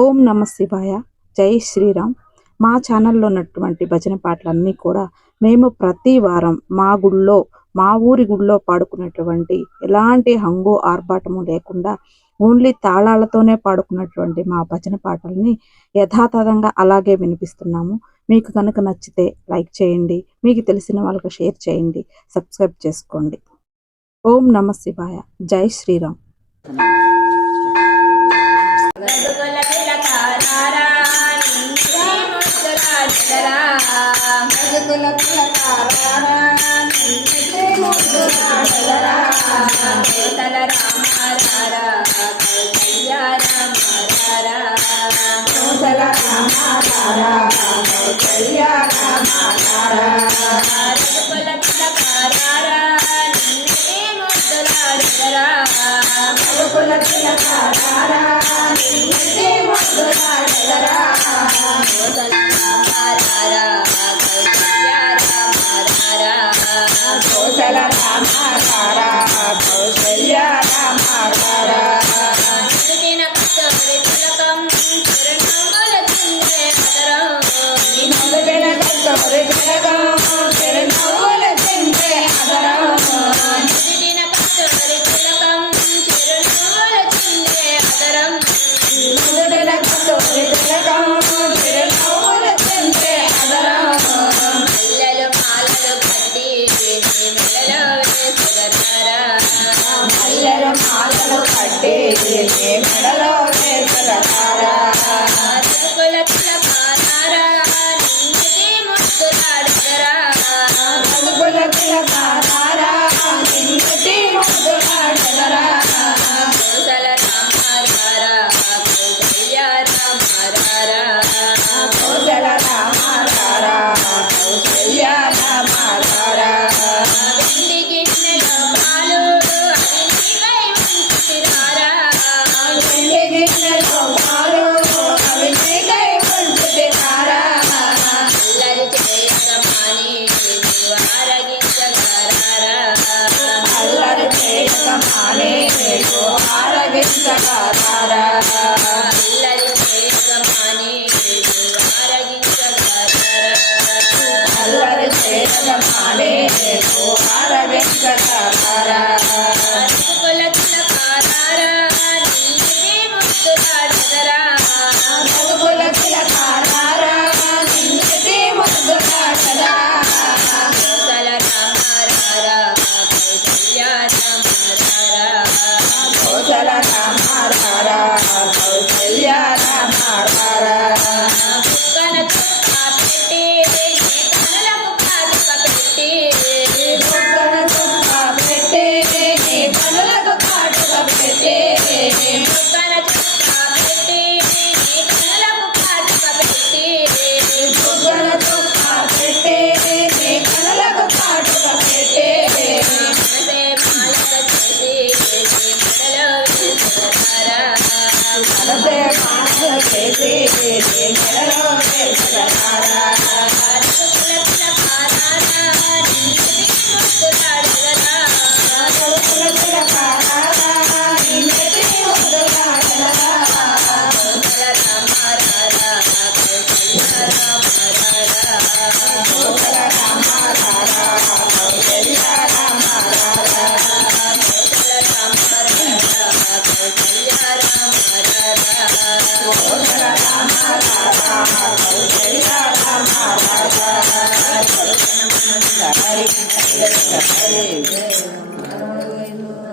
ఓం నమ శివాయ. జై శ్రీరామ్. మా ఛానల్లో ఉన్నటువంటి భజన పాటలన్నీ కూడా మేము ప్రతి వారం మా ఊరి గుడిలో పాడుకున్నటువంటి ఎలాంటి హంగు ఆర్భాటము లేకుండా ఓన్లీ తాళాలతోనే పాడుకున్నటువంటి మా భజన పాటల్ని యథాతథంగా అలాగే వినిపిస్తున్నాము. మీకు కనుక నచ్చితే లైక్ చేయండి, మీకు తెలిసిన వాళ్ళకి షేర్ చేయండి, సబ్స్క్రైబ్ చేసుకోండి. ఓం నమ శివాయ. జై శ్రీరామ్.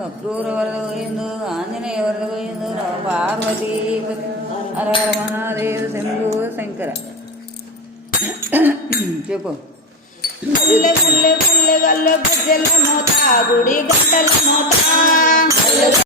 అక్రూర వరద పోయిందు, ఆంజనేయ వరద పోయిందు, పార్వతీ హర హర మహాదేవ శంభు శంకర. చెప్పు. పుల్లె పుల్లె పుల్లె గల్ల గజ్జల మోత, గుడి గంటల మోత.